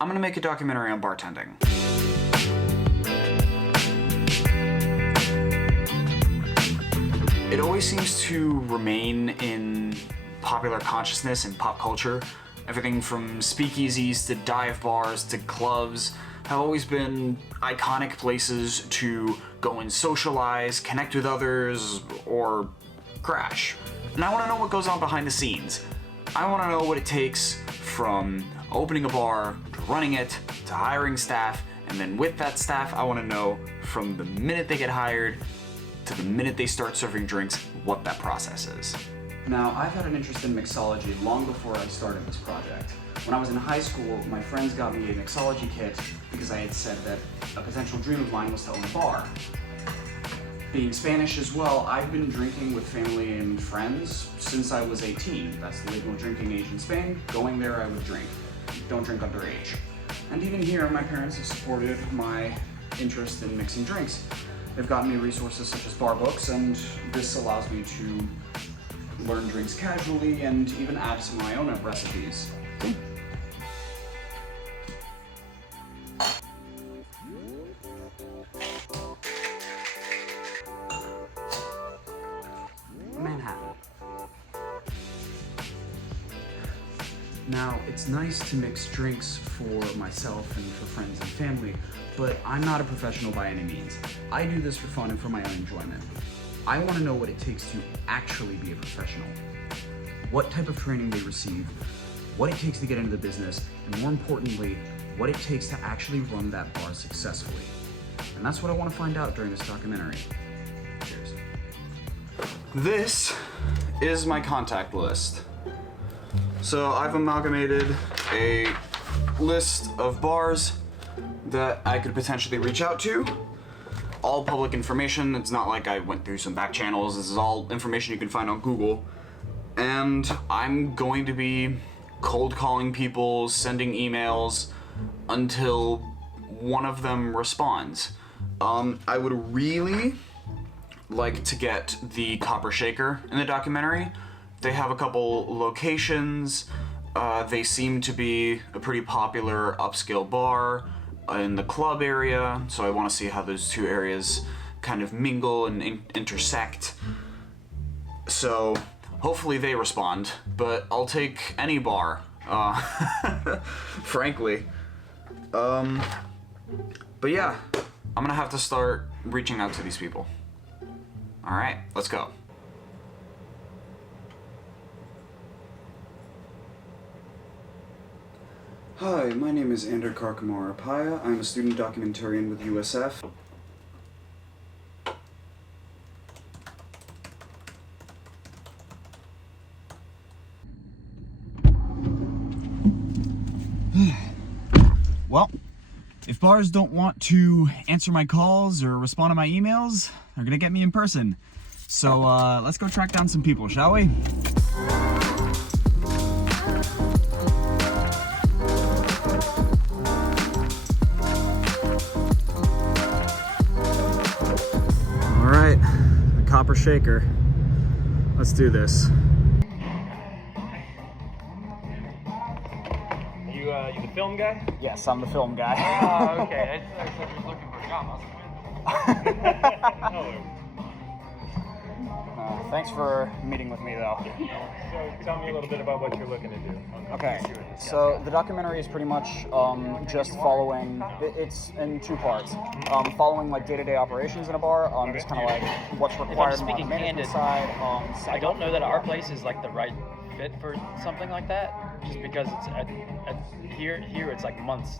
I'm gonna make a documentary on bartending. It always seems to remain in popular consciousness and pop culture. Everything from speakeasies to dive bars to clubs have always been iconic places to go and socialize, connect with others, or crash. And I want to know what goes on behind the scenes. I want to know what it takes from opening a bar, to running it, to hiring staff, and then with that staff, I want to know from the minute they get hired to the minute they start serving drinks, what that process is. Now, I've had an interest in mixology long before I started this project. When I was in high school, my friends got me a mixology kit because I had said that a potential dream of mine was to own a bar. Being Spanish as well, I've been drinking with family and friends since I was 18. That's the legal drinking age in Spain. Going there, I would drink. Don't drink underage. And even here, my parents have supported my interest in mixing drinks. They've gotten me resources such as bar books, and this allows me to learn drinks casually and even add some of my own recipes. Manhattan. Now, it's nice to mix drinks for myself and for friends and family, but I'm not a professional by any means. I do this for fun and for my own enjoyment. I want to know what it takes to actually be a professional. What type of training they receive, what it takes to get into the business, and more importantly, what it takes to actually run that bar successfully. And that's what I want to find out during this documentary. Cheers. This is my contact list. So I've amalgamated a list of bars that I could potentially reach out to. All public information. It's not like I went through some back channels. This is all information you can find on Google. And I'm going to be cold calling people, sending emails until one of them responds. I would really like to get the Copper Shaker in the documentary. They have a couple locations. They seem to be a pretty popular upscale bar in the club area, so I want to see how those two areas kind of mingle and intersect. So hopefully they respond, but I'll take any bar, frankly. But yeah, I'm gonna have to start reaching out to these people. All right, let's go. Hi, my name is Carcamo-Arpaia. I'm a student documentarian with USF. Well, if bars don't want to answer my calls or respond to my emails, they're gonna get me in person. So let's go track down some people, shall we? Copper Shaker. Let's do this. You the film guy? Yes, I'm the film guy. Oh, okay. I said you were looking for a job. I was like, Thanks for meeting with me, though. so tell me a little bit about what you're looking to do. Okay, so the documentary is pretty much just following, it's in two parts. Following like day-to-day operations in a bar, just kind of like what's required on the management side. I don't know that our place is like the right fit for something like that, just because it's here it's like months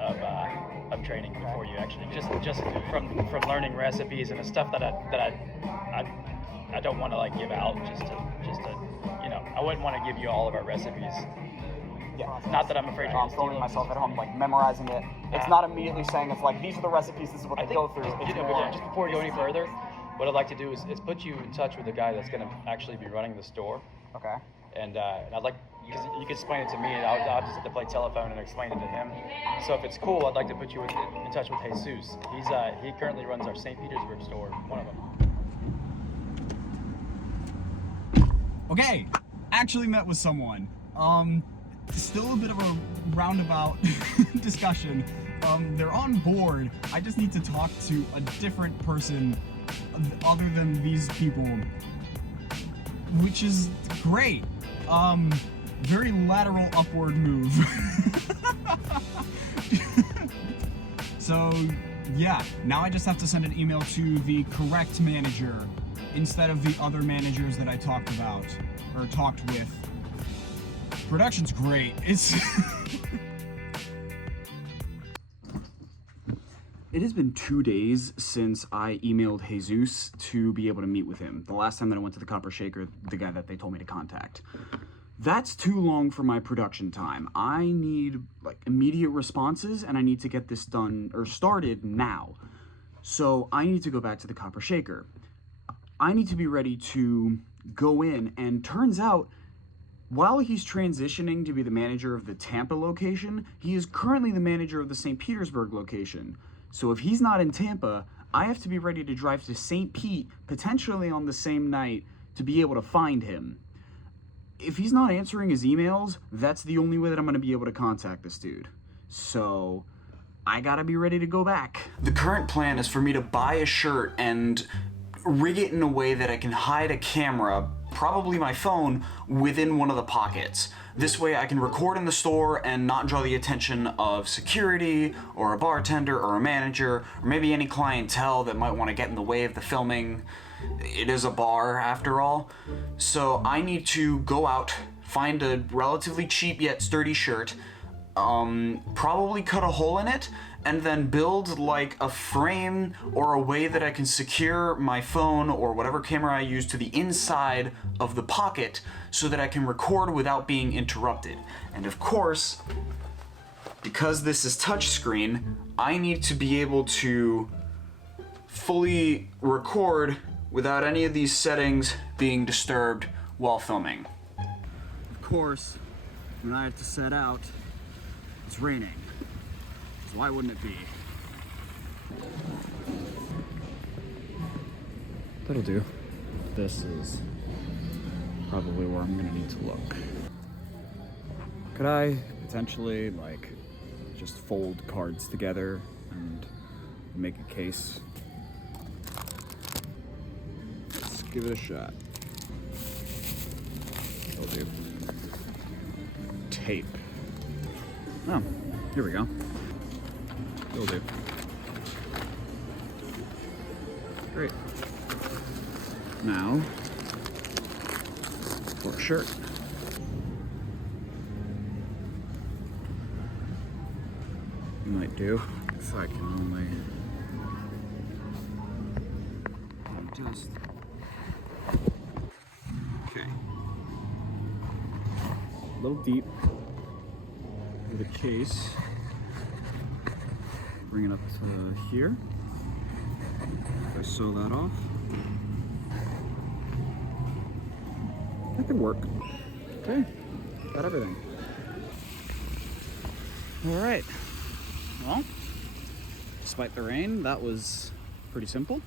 of training before you actually just from learning recipes and the stuff that I don't want to like give out just to I wouldn't want to give you all of our recipes. Yeah. Not that I'm afraid you're throwing myself at home, like memorizing it. It's not immediately saying it's like these are the recipes, this is what they go through. Just before we go any further, what I'd like to do is put you in touch with the guy that's going to actually be running the store. Okay. And I'd like, because you can explain it to me, and I'll just have to play telephone and explain it to him. So if it's cool, I'd like to put you in touch with Jesus. He currently runs our St. Petersburg store, one of them. Okay, actually met with someone. still a bit of a roundabout discussion. They're on board. I just need to talk to a different person other than these people, which is great. Very lateral upward move. So yeah, now I just have to send an email to the correct manager instead of the other managers that I talked about or talked with. Production's great. It's It has been 2 days since I emailed Jesus to be able to meet with him. The last time that I went to the Copper Shaker, the guy that they told me to contact. That's too long for my production time. I need like immediate responses and I need to get this done or started now. So I need to go back to the Copper Shaker. I need to be ready to go in, and turns out while he's transitioning to be the manager of the Tampa location, he is currently the manager of the St. Petersburg location. So if he's not in Tampa, I have to be ready to drive to St. Pete, potentially on the same night, to be able to find him. If he's not answering his emails, that's the only way that I'm going to be able to contact this dude. So I gotta be ready to go back. The current plan is for me to buy a shirt and rig it in a way that I can hide a camera, probably my phone, within one of the pockets. This way I can record in the store and not draw the attention of security or a bartender or a manager or maybe any clientele that might want to get in the way of the filming. It is a bar after all. So I need to go out, find a relatively cheap yet sturdy shirt, probably cut a hole in it, and then build like a frame or a way that I can secure my phone or whatever camera I use to the inside of the pocket so that I can record without being interrupted. And of course, because this is touchscreen, I need to be able to fully record without any of these settings being disturbed while filming. Of course, when I have to set out, it's raining. So why wouldn't it be? That'll do. This is probably where I'm gonna need to look. Could I potentially like just fold cards together and make a case? Let's give it a shot. That'll do. Tape. Oh, here we go. Will do. Great. Now, for a shirt. Might do if I can only just. Okay. A little deep with a case. Bring it up to here. If I sew that off, that could work. Okay, got everything. All right. Well, despite the rain, that was pretty simple.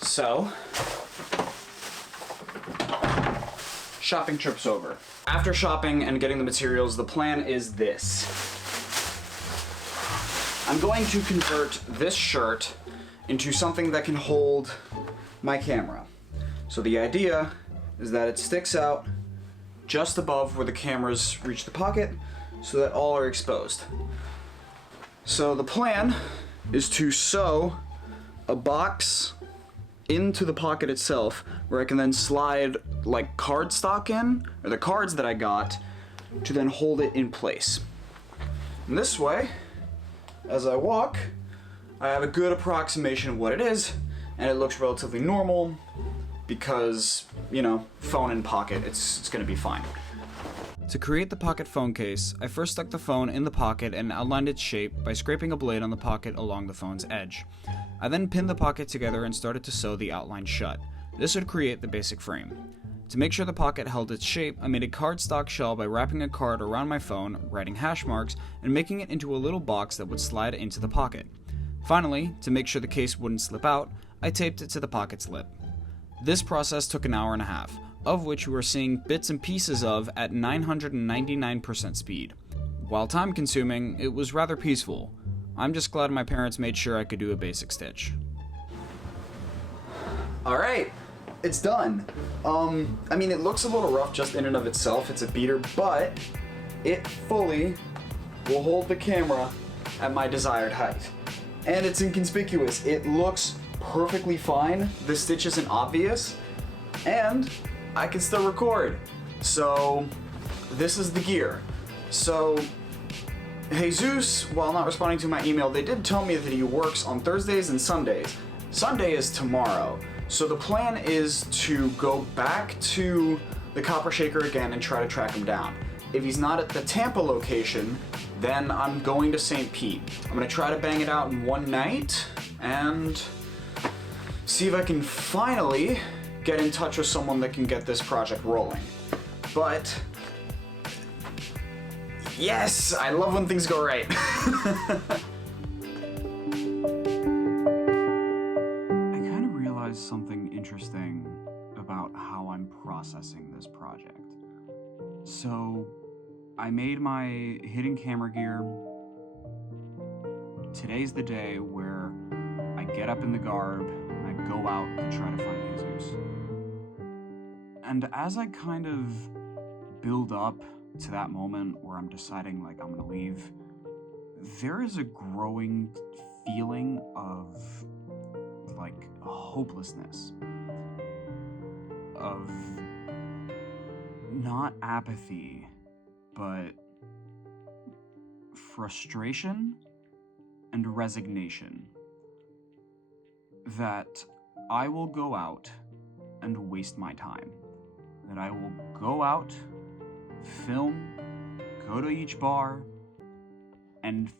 So, shopping trip's over. After shopping and getting the materials, the plan is this. I'm going to convert this shirt into something that can hold my camera. So the idea is that it sticks out just above where the cameras reach the pocket so that all are exposed. So the plan is to sew a box into the pocket itself where I can then slide like cardstock in, or the cards that I got, to then hold it in place. And this way, as I walk, I have a good approximation of what it is, and it looks relatively normal because, you know, phone in pocket, it's gonna be fine. To create the pocket phone case, I first stuck the phone in the pocket and outlined its shape by scraping a blade on the pocket along the phone's edge. I then pinned the pocket together and started to sew the outline shut. This would create the basic frame. To make sure the pocket held its shape, I made a cardstock shell by wrapping a card around my phone, writing hash marks, and making it into a little box that would slide into the pocket. Finally, to make sure the case wouldn't slip out, I taped it to the pocket's lip. This process took an hour and a half, of which we were seeing bits and pieces of at 999% speed. While time-consuming, it was rather peaceful. I'm just glad my parents made sure I could do a basic stitch. Alright, it's done. I mean, it looks a little rough just in and of itself. It's a beater, but it fully will hold the camera at my desired height. And it's inconspicuous. It looks perfectly fine. The stitch isn't obvious, and I can still record. So this is the gear. So Jesus, while not responding to my email, they did tell me that he works on Thursdays and Sundays. Sunday is tomorrow. So the plan is to go back to the Copper Shaker again and try to track him down. If he's not at the Tampa location, then I'm going to St. Pete. I'm gonna try to bang it out in one night and see if I can finally get in touch with someone that can get this project rolling. But yes, I love when things go right. I kind of realized something interesting about how I'm processing this project. So, I made my hidden camera gear. Today's the day where I get up in the garb and I go out to try to find Jesus. And as I kind of build up to that moment where I'm deciding like I'm gonna leave, there is a growing feeling of like hopelessness, of not apathy, but frustration and resignation that I will go out and waste my time. That I will go out, film, go to each bar, and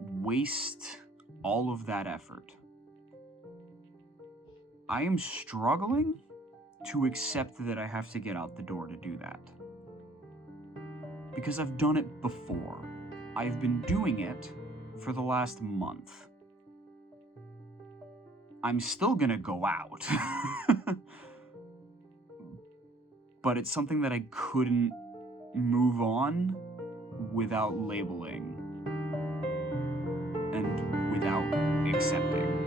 waste all of that effort. I am struggling to accept that I have to get out the door to do that. Because I've done it before. I've been doing it for the last month. I'm still gonna go out. But it's something that I couldn't move on without labeling and without accepting.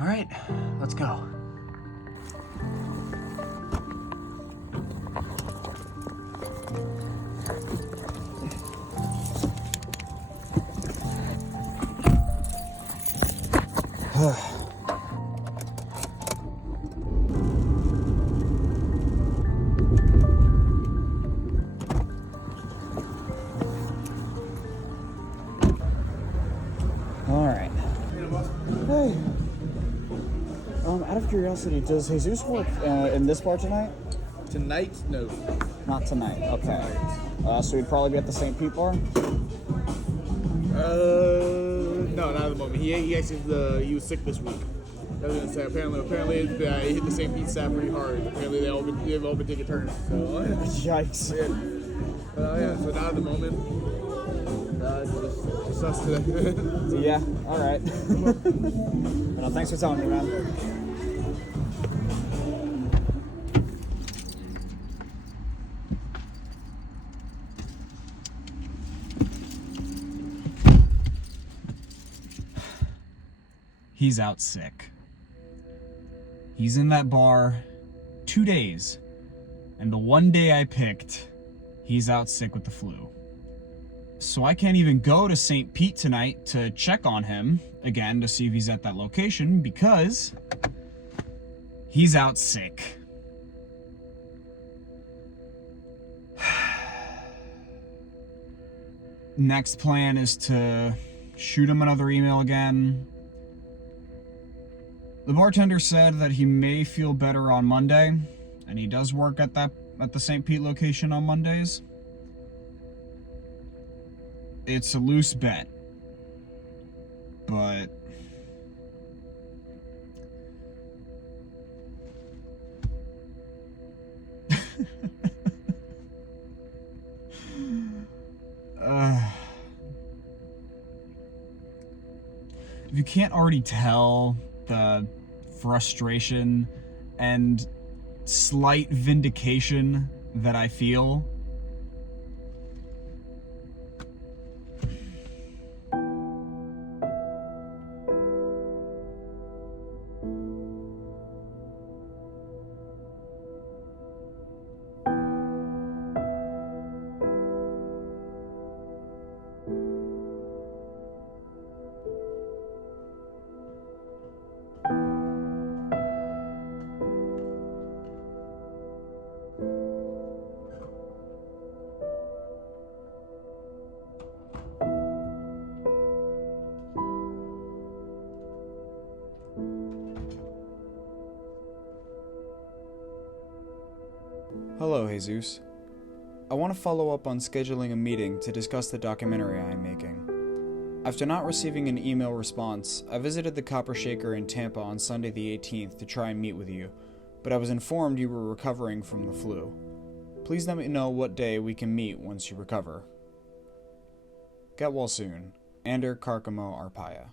All right, let's go. All right. Hey. Out of curiosity, does Jesus work in this bar tonight? Tonight, no. Not tonight. Okay. So we'd probably be at the St. Pete bar. No, not at the moment. He actually he was sick this week. I was gonna say apparently he hit the St. Pete staff pretty hard. Apparently they've all been taking turns. So Yikes. yeah. So not at the moment. Just us today. Yeah. All right. Well, thanks for telling me, man. He's out sick. He's in that bar 2 days, and the one day I picked, he's out sick with the flu. So I can't even go to St. Pete tonight to check on him again to see if he's at that location because he's out sick. Next plan is to shoot him another email again. The bartender said that he may feel better on Monday, and he does work at the St. Pete location on Mondays. It's a loose bet, but If you can't already tell the frustration and slight vindication that I feel, Hello, Jesus. I want to follow up on scheduling a meeting to discuss the documentary I am making. After not receiving an email response, I visited the Copper Shaker in Tampa on Sunday the 18th to try and meet with you, but I was informed you were recovering from the flu. Please let me know what day we can meet once you recover. Get well soon. Ander Carcamo-Arpaia.